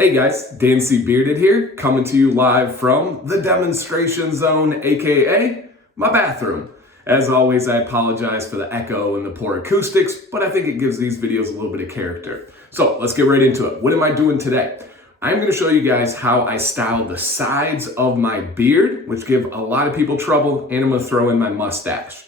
Hey guys, Dan C. Bearded here, coming to you live from the demonstration zone, aka my bathroom. As always, I apologize for the echo and the poor acoustics, but I think it gives these videos a little bit of character. So let's get right into it. What am I doing today? I'm going to show you guys how I style the sides of my beard, which give a lot of people trouble, and I'm going to throw in my mustache.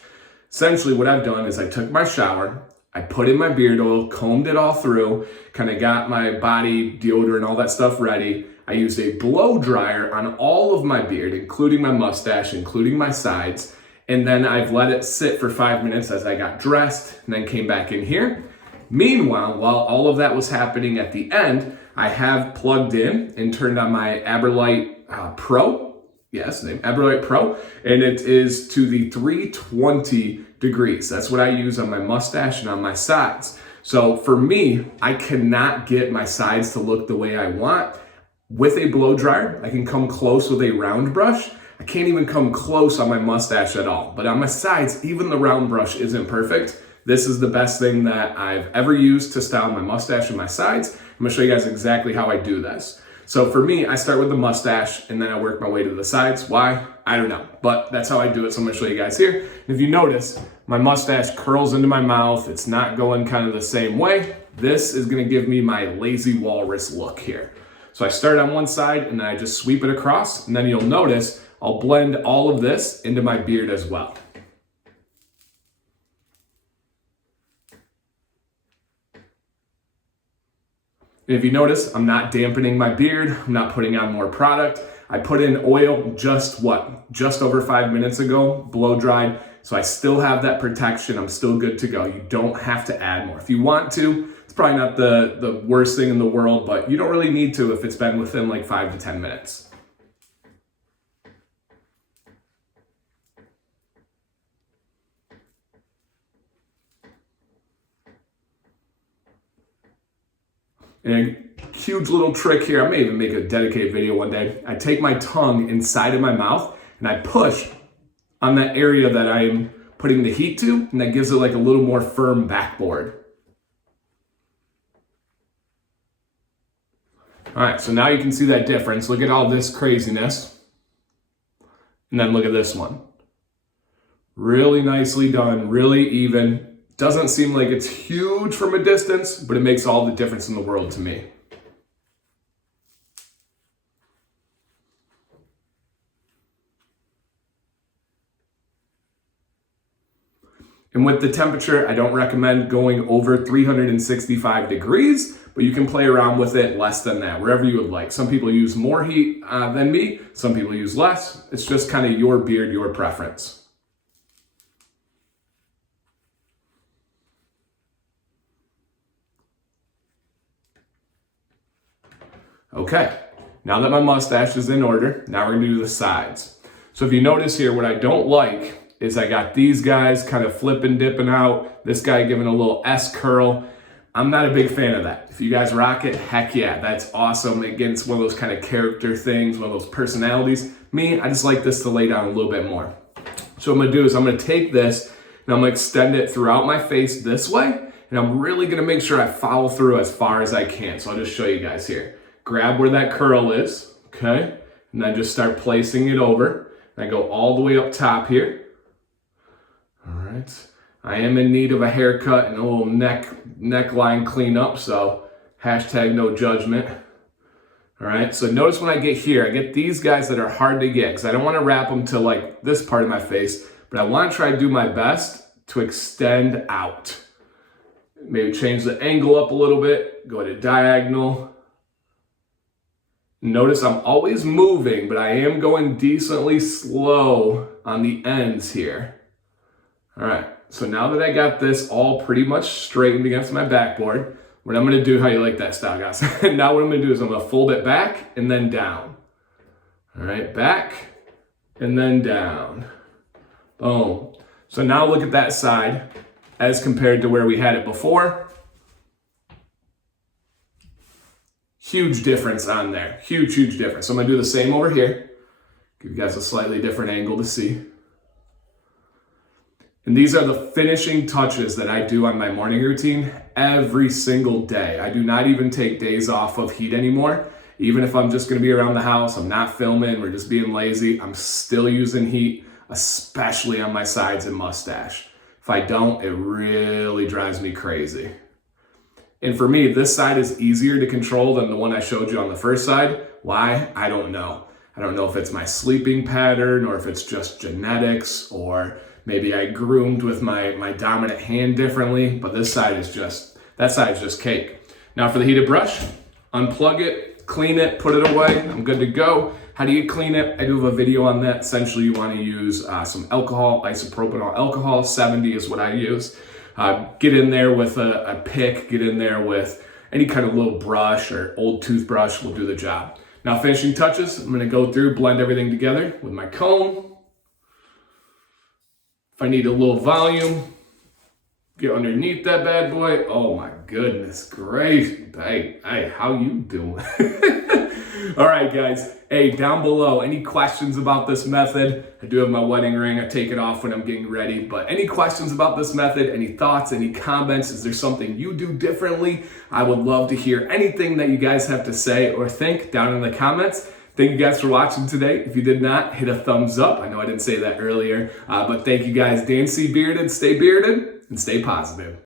Essentially, what I've done is I took my shower, I put in my beard oil, combed it all through, kind of got my body deodorant, all that stuff ready. I used a blow dryer on all of my beard, including my mustache, including my sides. And then I've let it sit for 5 minutes as I got dressed and then came back in here. Meanwhile, while all of that was happening at the end, I have plugged in and turned on my AberLite Pro. Yes, named AberLite Pro, and it is to the 320 degrees. That's what I use on my mustache and on my sides. So for me, I cannot get my sides to look the way I want. With a blow dryer, I can come close with a round brush. I can't even come close on my mustache at all. But on my sides, even the round brush isn't perfect. This is the best thing that I've ever used to style my mustache and my sides. I'm gonna show you guys exactly how I do this. So for me, I start with the mustache and then I work my way to the sides. Why? I don't know, but that's how I do it. So I'm gonna show you guys here. And if you notice, my mustache curls into my mouth. It's not going kind of the same way. This is gonna give me my lazy walrus look here. So I start on one side and then I just sweep it across, and then you'll notice I'll blend all of this into my beard as well. And if you notice, I'm not dampening my beard. I'm not putting on more product. I put in oil just over 5 minutes ago, blow dried. So I still have that protection. I'm still good to go. You don't have to add more. If you want to, it's probably not the worst thing in the world, but you don't really need to if it's been within like 5 to 10 minutes. And a huge little trick here, I may even make a dedicated video one day. I take my tongue inside of my mouth and I push on that area that I'm putting the heat to, and that gives it like a little more firm backboard. All right, so now you can see that difference. Look at all this craziness. And then look at this one. Really nicely done, really even. Doesn't seem like it's huge from a distance, but it makes all the difference in the world to me. And with the temperature, I don't recommend going over 365 degrees, but you can play around with it less than that, wherever you would like. Some people use more heat than me. Some people use less. It's just kind of your beard, your preference. Okay, now that my mustache is in order, now we're gonna do the sides. So if you notice here, what I don't like is I got these guys kind of flipping, dipping out, this guy giving a little S curl. I'm not a big fan of that. If you guys rock it, heck yeah, that's awesome. Again, it's one of those kind of character things, one of those personalities. Me, I just like this to lay down a little bit more. So what I'm gonna do is I'm gonna take this and I'm gonna extend it throughout my face this way, and I'm really gonna make sure I follow through as far as I can. So I'll just show you guys here. Grab where that curl is, okay? And then just start placing it over. And I go all the way up top here. All right. I am in need of a haircut and a little neckline cleanup, so hashtag no judgment. All right, so notice when I get here, I get these guys that are hard to get because I don't want to wrap them to like this part of my face, but I want to try to do my best to extend out. Maybe change the angle up a little bit, go to diagonal. Notice I'm always moving, but I am going decently slow on the ends here. All right, so now that I got this all pretty much straightened against my backboard, what I'm gonna do, how you like that style, guys? Now what I'm gonna do is I'm gonna fold it back and then down. All right, back and then down. Boom. So now look at that side as compared to where we had it before. Huge difference on there. Huge, huge difference. So I'm gonna do the same over here. Give you guys a slightly different angle to see. And these are the finishing touches that I do on my morning routine every single day. I do not even take days off of heat anymore. Even if I'm just gonna be around the house, I'm not filming, we're just being lazy, I'm still using heat, especially on my sides and mustache. If I don't, it really drives me crazy. And for me, this side is easier to control than the one I showed you on the first side. Why? I don't know. I don't know if it's my sleeping pattern or if it's just genetics, or maybe I groomed with my dominant hand differently, but this side is just, that side is just cake. Now for the heated brush, unplug it, clean it, put it away, I'm good to go. How do you clean it? I do have a video on that. Essentially, you want to use some alcohol, isopropanol alcohol, 70 is what I use. Get in there with a pick, get in there with any kind of little brush or old toothbrush will do the job. Now finishing touches, I'm gonna go through, blend everything together with my comb. If I need a little volume, get underneath that bad boy. Oh my goodness, great. Hey, how you doing? All right, guys. Hey, down below, any questions about this method? I do have my wedding ring. I take it off when I'm getting ready. But any questions about this method, any thoughts, any comments? Is there something you do differently? I would love to hear anything that you guys have to say or think down in the comments. Thank you guys for watching today. If you did not, hit a thumbs up. I know I didn't say that earlier, but thank you guys. Dan C. Bearded, stay bearded and stay positive.